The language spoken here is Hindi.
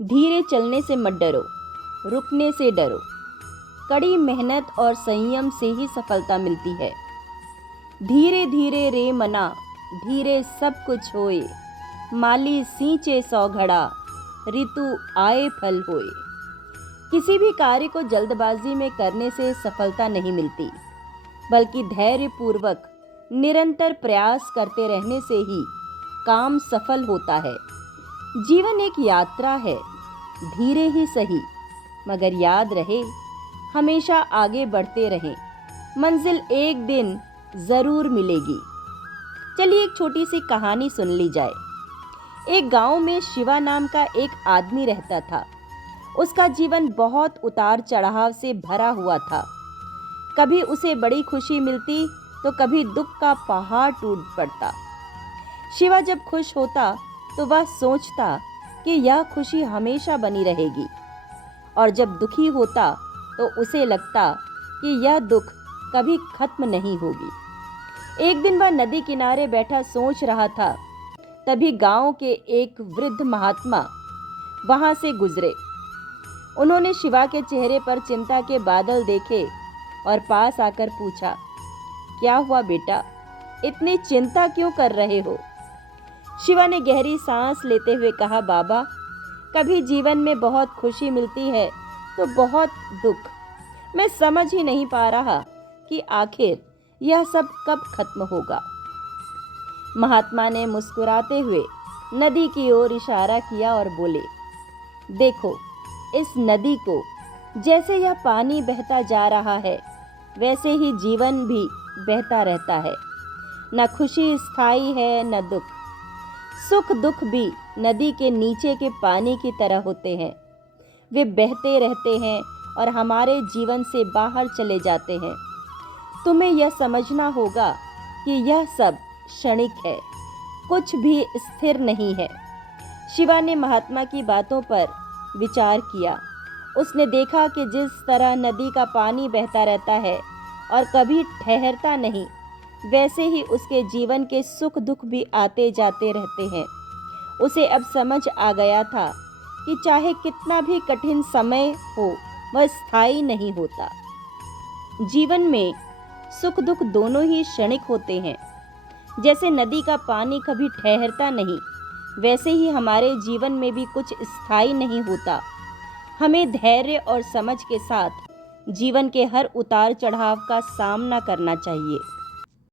धीरे चलने से मत डरो, रुकने से डरो। कड़ी मेहनत और संयम से ही सफलता मिलती है। धीरे धीरे रे मना, धीरे सब कुछ होए। माली सींचे 100 घड़ा, ऋतु आए फल होए। किसी भी कार्य को जल्दबाजी में करने से सफलता नहीं मिलती, बल्कि धैर्य पूर्वक निरंतर प्रयास करते रहने से ही काम सफल होता है। जीवन एक यात्रा है, धीरे ही सही, मगर याद रहे हमेशा आगे बढ़ते रहें। मंजिल एक दिन जरूर मिलेगी। चलिए एक छोटी सी कहानी सुन ली जाए। एक गांव में शिवा नाम का एक आदमी रहता था। उसका जीवन बहुत उतार चढ़ाव से भरा हुआ था। कभी उसे बड़ी खुशी मिलती तो कभी दुख का पहाड़ टूट पड़ता। शिवा जब खुश होता तो वह सोचता कि यह खुशी हमेशा बनी रहेगी, और जब दुखी होता तो उसे लगता कि यह दुख कभी खत्म नहीं होगी। एक दिन वह नदी किनारे बैठा सोच रहा था, तभी गांव के एक वृद्ध महात्मा वहां से गुजरे। उन्होंने शिवा के चेहरे पर चिंता के बादल देखे और पास आकर पूछा, क्या हुआ बेटा, इतनी चिंता क्यों कर रहे हो? शिवा ने गहरी सांस लेते हुए कहा, बाबा, कभी जीवन में बहुत खुशी मिलती है तो बहुत दुख। मैं समझ ही नहीं पा रहा कि आखिर यह सब कब खत्म होगा। महात्मा ने मुस्कुराते हुए नदी की ओर इशारा किया और बोले, देखो, इस नदी को जैसे यह पानी बहता जा रहा है, वैसे ही जीवन भी बहता रहता है। न खुशी स्थायी है न दुख। सुख दुख भी नदी के नीचे के पानी की तरह होते हैं। वे बहते रहते हैं और हमारे जीवन से बाहर चले जाते हैं। तुम्हें यह समझना होगा कि यह सब क्षणिक है, कुछ भी स्थिर नहीं है। शिवा ने महात्मा की बातों पर विचार किया। उसने देखा कि जिस तरह नदी का पानी बहता रहता है और कभी ठहरता नहीं, वैसे ही उसके जीवन के सुख दुख भी आते जाते रहते हैं। उसे अब समझ आ गया था कि चाहे कितना भी कठिन समय हो, वह स्थायी नहीं होता। जीवन में सुख दुख दोनों ही क्षणिक होते हैं। जैसे नदी का पानी कभी ठहरता नहीं, वैसे ही हमारे जीवन में भी कुछ स्थायी नहीं होता। हमें धैर्य और समझ के साथ जीवन के हर उतार चढ़ाव का सामना करना चाहिए।